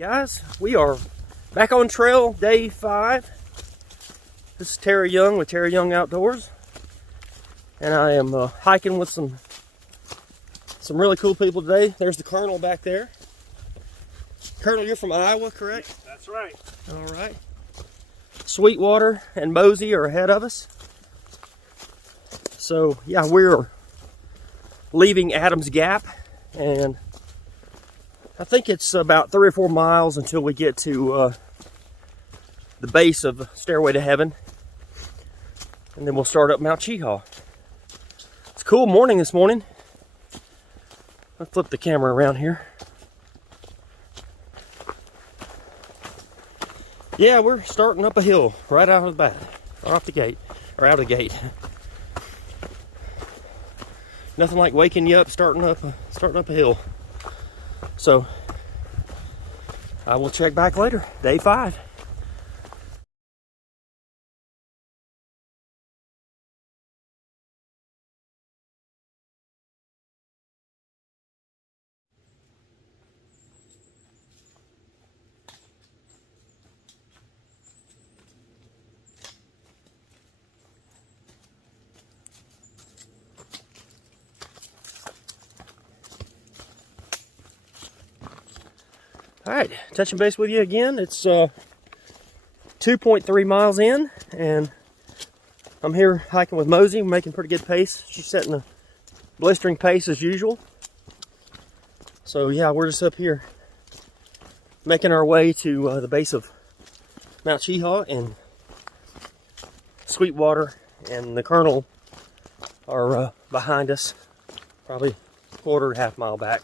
Guys, we are back on trail, day 5. This is Terry Young with Terry Young Outdoors, and I am hiking with some really cool people today. There's the Colonel back there. Colonel, you're from Iowa, correct? That's right. All right. Sweetwater and Mosey are ahead of us. So yeah, we're leaving Adams Gap, and I think it's about 3 or 4 miles until we get to the base of Stairway to Heaven, and then we'll start up Mount Cheaha. It's a cool morning this morning. Let's flip the camera around here. Yeah, we're starting up a hill right out of the bat, or off the gate, or out of the gate. Nothing like waking you up, starting up a hill. So I will check back later, day 5. All right, touching base with you again. It's 2.3 miles in, and I'm here hiking with Mosey. We're making pretty good pace. She's setting a blistering pace as usual. So yeah, we're just up here making our way to the base of Mount Cheaha, and Sweetwater and the Colonel are behind us, probably quarter, half mile back.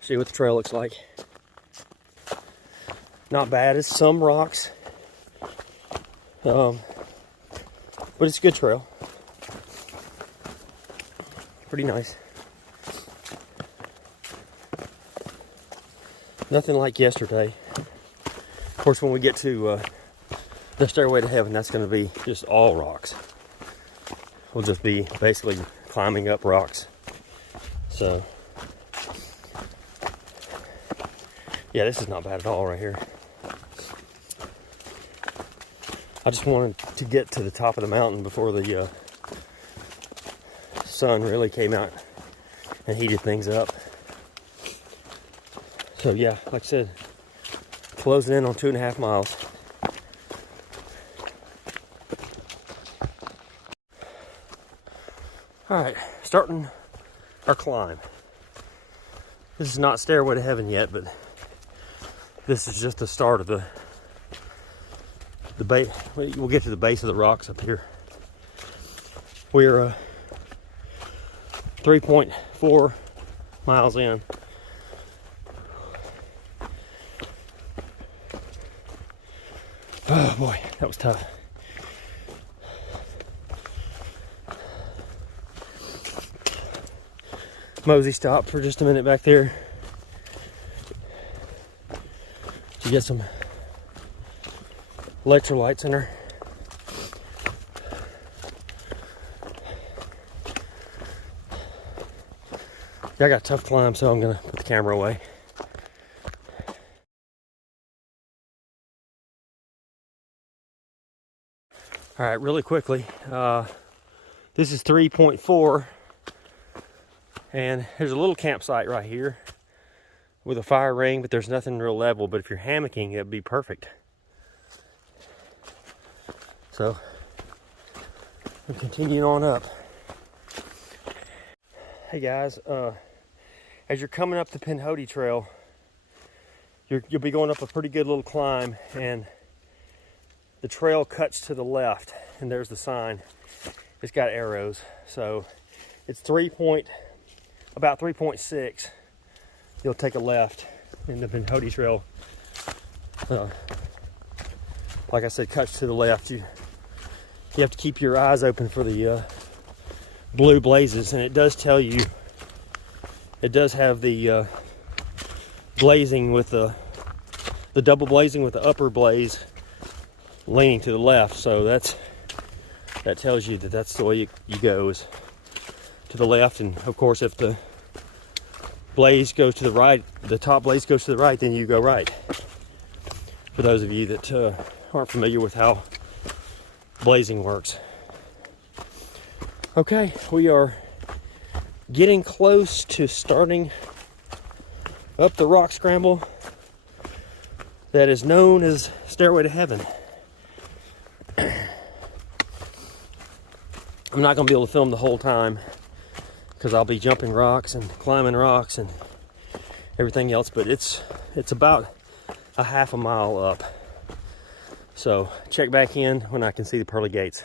See what the trail looks like. Not bad. It's some rocks, but it's a good trail. Pretty nice. Nothing like yesterday. Of course, when we get to the Stairway to Heaven, that's going to be just all rocks. We'll just be basically climbing up rocks. So yeah, this is not bad at all right here. I just wanted to get to the top of the mountain before the sun really came out and heated things up. So yeah, like I said, closing in on 2.5 miles. All right, starting our climb. This is not Stairway to Heaven yet, but this is just the start of the base. We'll get to the base of the rocks up here. We're 3.4 miles in. Oh boy, that was tough. Mosey stopped for just a minute back there to get some electrolytes in her. I got a tough climb, so I'm gonna put the camera away. All right, really quickly, this is 3.4, and there's a little campsite right here with a fire ring, but there's nothing real level. But if you're hammocking, it'd be perfect. So I'm continuing on up. Hey guys, as you're coming up the Pinhoti trail, you'll be going up a pretty good little climb, and the trail cuts to the left, and there's the sign. It's got arrows, so it's about 3.6. You'll take a left, and the Pinhoti trail, like I said, cuts to the left. You have to keep your eyes open for the blue blazes, and it does tell you, it does have the blazing with the double blazing with the upper blaze leaning to the left. So that tells you that that's the way you go, is to the left. And of course, if the blaze goes to the right, the top blaze goes to the right, then you go right. For those of you that aren't familiar with how blazing works. Okay, we are getting close to starting up the rock scramble that is known as Stairway to Heaven. I'm not going to be able to film the whole time because I'll be jumping rocks and climbing rocks and everything else, but it's about a half a mile up. So check back in when I can see the pearly gates.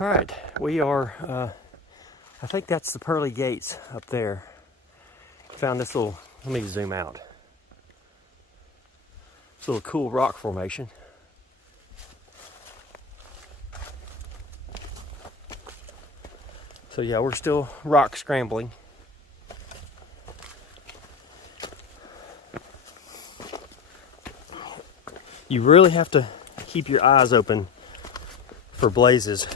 All right, we are, I think that's the pearly gates up there. Found this little, let me zoom out. This little cool rock formation. So yeah, we're still rock scrambling. You really have to keep your eyes open for blazes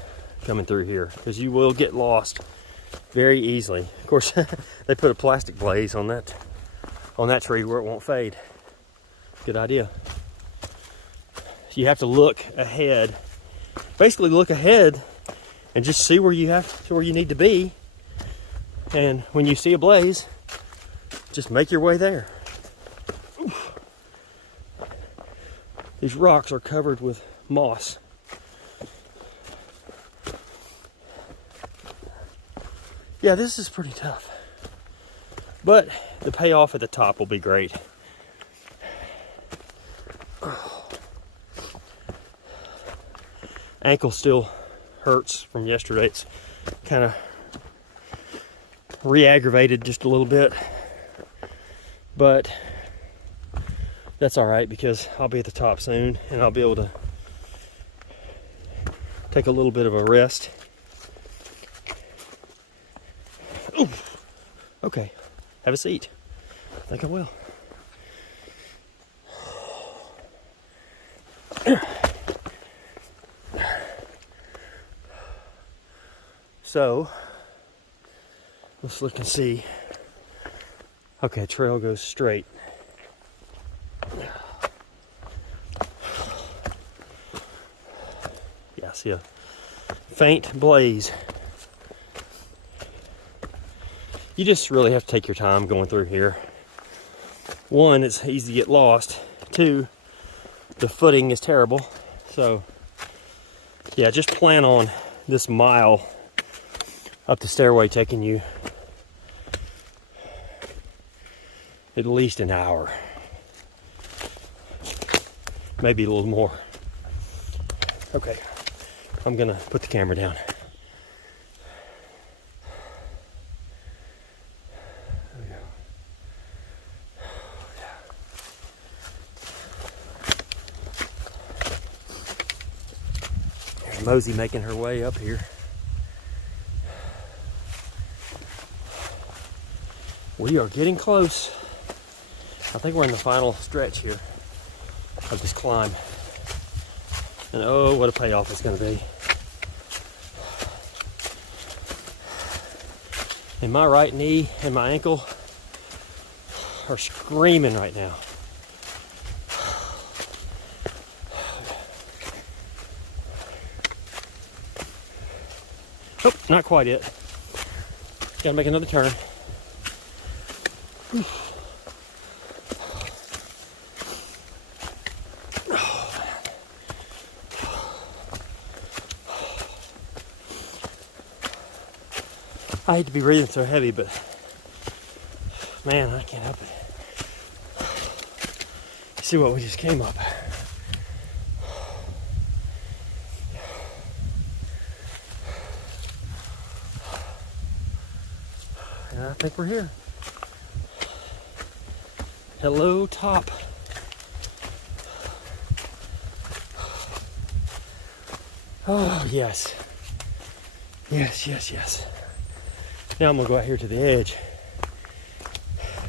coming through here, because you will get lost very easily. Of course, they put a plastic blaze on that tree where it won't fade. Good idea. You have to look ahead. Basically, look ahead and just see where you need to be. And when you see a blaze, just make your way there. Oof. These rocks are covered with moss. Yeah, this is pretty tough, but the payoff at the top will be great. Ankle still hurts from yesterday. It's kind of re-aggravated just a little bit, but that's all right because I'll be at the top soon and I'll be able to take a little bit of a rest. Ooh. Okay, have a seat. I think I will. So, let's look and see. Okay, trail goes straight. Yeah, I see a faint blaze. You just really have to take your time going through here. One, it's easy to get lost. Two, the footing is terrible. So, yeah, just plan on this mile up the stairway taking you at least an hour. Maybe a little more. Okay, I'm gonna put the camera down. Mosey making her way up here. We are getting close. I think we're in the final stretch here of this climb. And oh, what a payoff it's going to be. And my right knee and my ankle are screaming right now. Oh, not quite yet. Gotta make another turn. I hate to be breathing so heavy, but man, I can't help it. See what we just came up. And I think we're here. Hello, top. Oh, yes. Yes, yes, yes. Now I'm gonna go out here to the edge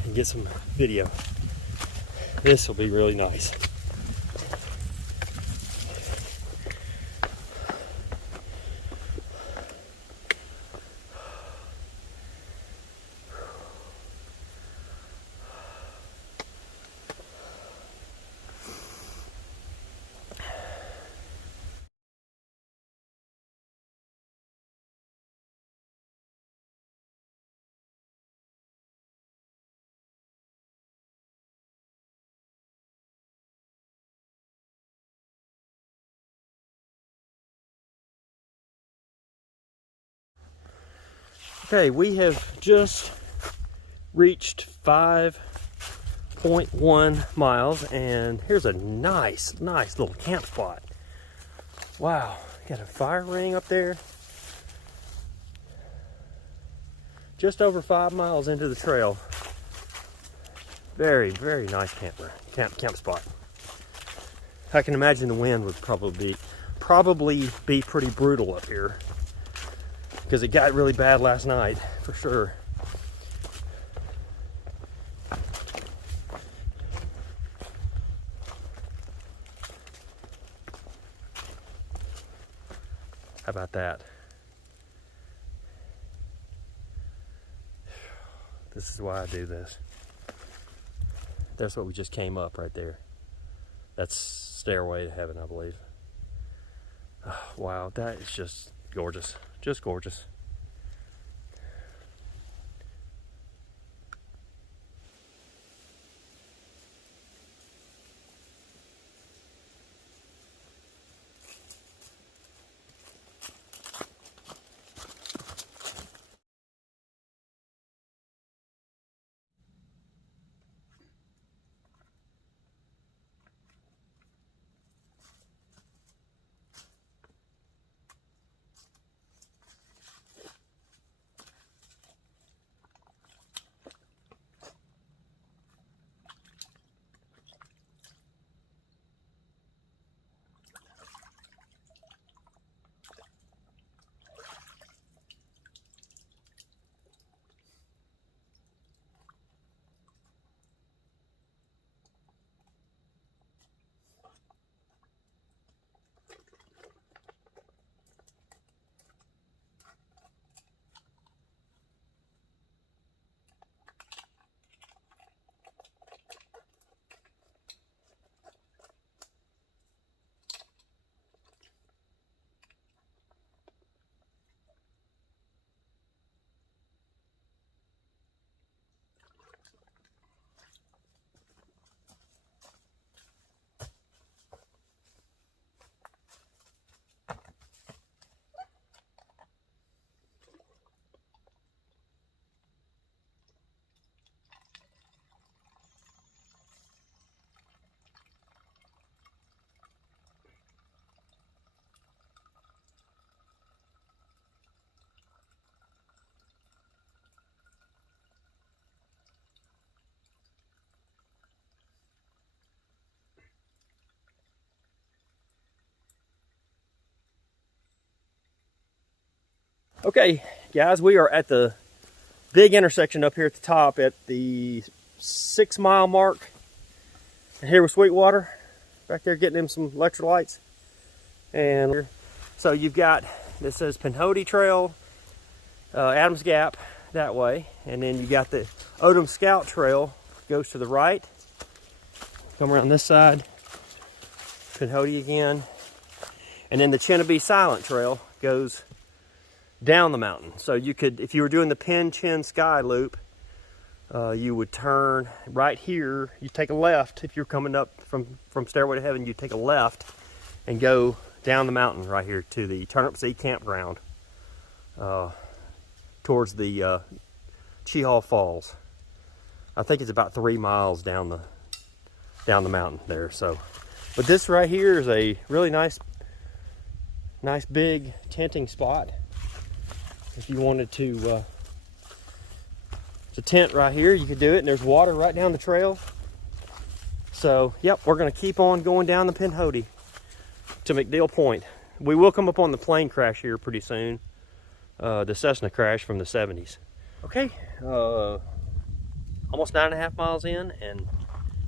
and get some video. This will be really nice. Okay, we have just reached 5.1 miles, and here's a nice little camp spot. Wow, got a fire ring up there. Just over 5 miles into the trail. Very nice camp spot. I can imagine the wind would probably be pretty brutal up here, because it got really bad last night, for sure. How about that? This is why I do this. That's what we just came up right there. That's Stairway to Heaven, I believe. Oh, wow, that is just gorgeous. Just gorgeous. Okay, guys, we are at the big intersection up here at the top at the 6 mile mark. And here with Sweetwater, back there getting him some electrolytes. And so you've got, this says Pinhoti Trail, Adams Gap that way. And then you got the Odom Scout Trail, goes to the right. Come around this side, Pinhoti again. And then the Cheaha Silent Trail goes down the mountain. So you could, if you were doing the Chin Sky Loop, you would turn right here. You take a left. If you're coming up from Stairway to Heaven, you take a left and go down the mountain right here to the Turnip Seed Campground, towards the Cheaha Falls. I think it's about 3 miles down the mountain there. So, but this right here is a really nice big tenting spot. If you wanted to tent right here, you could do it, and there's water right down the trail. So, yep, we're going to keep on going down the Pinhoti to McDill Point. we will come up on the plane crash here pretty soon. The Cessna crash from the 70s. Okay, almost 9.5 miles in, and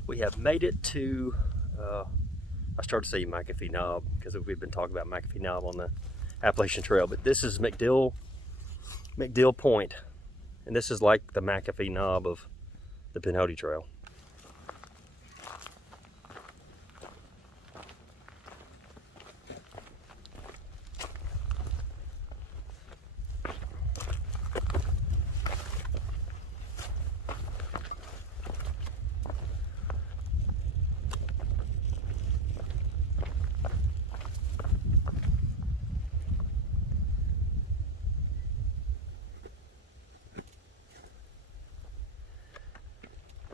we have made it to, I started to say McAfee Knob because we've been talking about McAfee Knob on the Appalachian Trail, but this is McDill Point, and this is like the McAfee Knob of the Pinhoti Trail.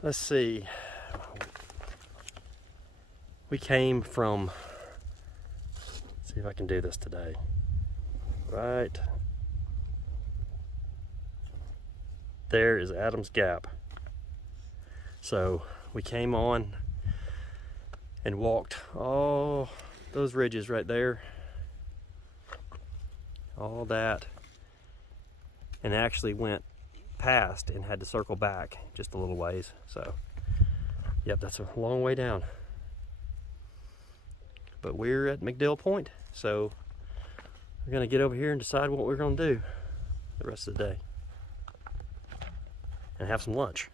Let's see. We came from, let's see if I can do this today. Right there is Adams Gap. So we came on and walked all those ridges right there, all that, and actually went past and had to circle back just a little ways. So yep, that's a long way down, but we're at McDill Point, so we're gonna get over here and decide what we're gonna do the rest of the day and have some lunch.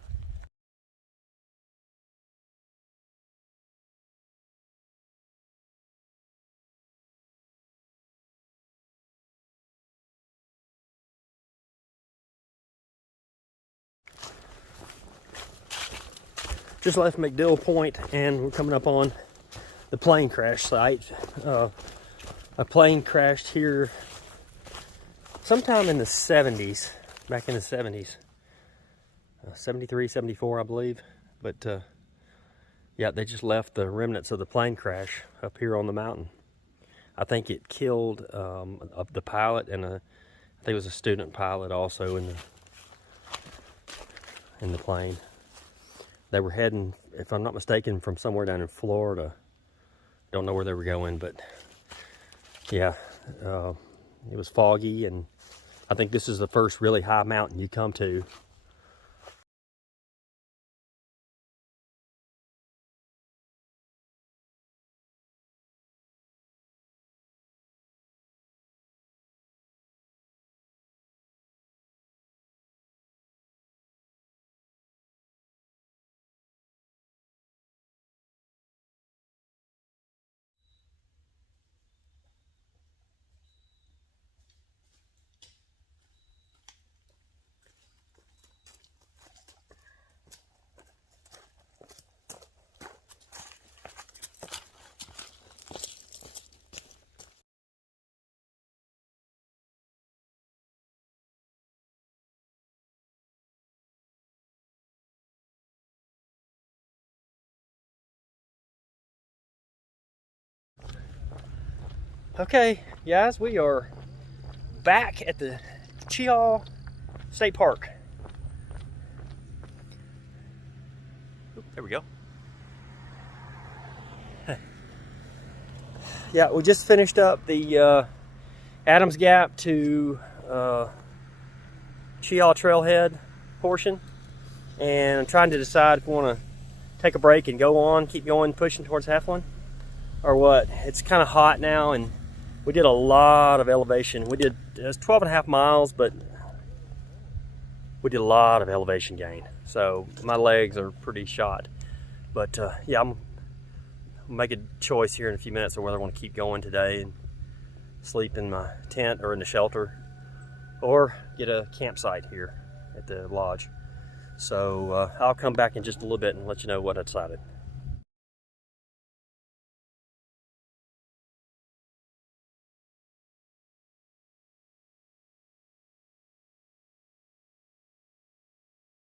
Just left McDill Point and we're coming up on the plane crash site. A plane crashed here sometime in the 70s, back in the 70s. 73, 74, I believe. But yeah, they just left the remnants of the plane crash up here on the mountain. I think it killed the pilot, and I think it was a student pilot also in the plane. They were heading, if I'm not mistaken, from somewhere down in Florida. Don't know where they were going, but yeah, it was foggy, and I think this is the first really high mountain you come to. Okay, guys, we are back at the Cheaha State Park. Oop, there we go. Yeah, we just finished up the Adams Gap to Cheaha Trailhead portion, and I'm trying to decide if we want to take a break and go on, keep going, pushing towards Heflin, or what. It's kind of hot now, and we did a lot of elevation. It was 12.5 miles, but we did a lot of elevation gain. So my legs are pretty shot. But yeah, I'm make a choice here in a few minutes of whether I want to keep going today and sleep in my tent or in the shelter, or get a campsite here at the lodge. So I'll come back in just a little bit and let you know what I decided.